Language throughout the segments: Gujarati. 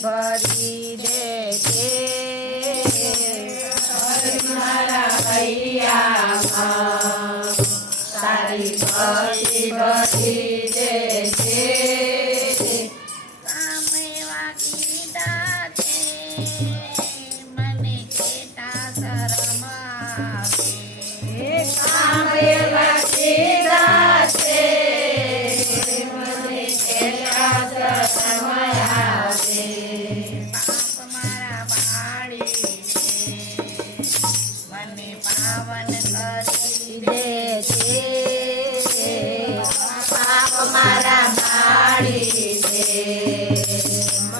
ભરી દે મારા હૈયામાં તારી ભક્તિ ભરી દે કામ એવા કીધા છે મને કેટા શરમ આવે કામ એવા કીધા છે મને કેટા શરમ આવે પાપ મારા વાળી મને પાવન કરી દે પાપ મારા વાળી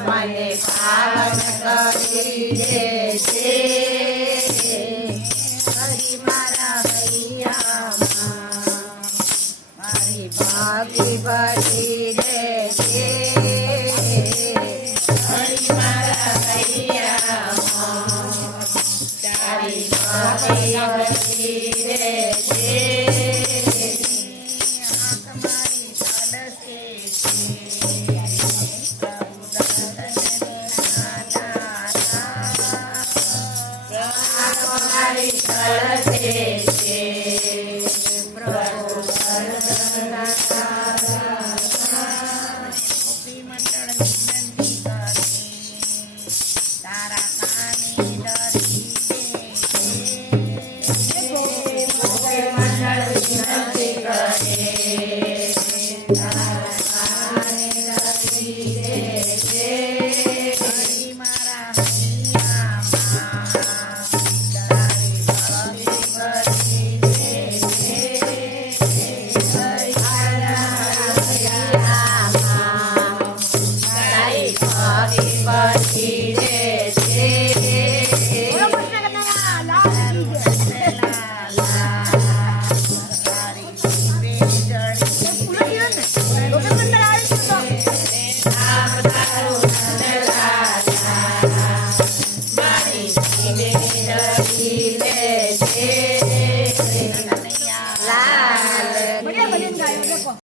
મને પાવન કરી દે હરી મારા હૈયામાં મારી ભક્તિ ભરી દે હરી મારા હૈયામાં તારી ભક્તિ ભરી દે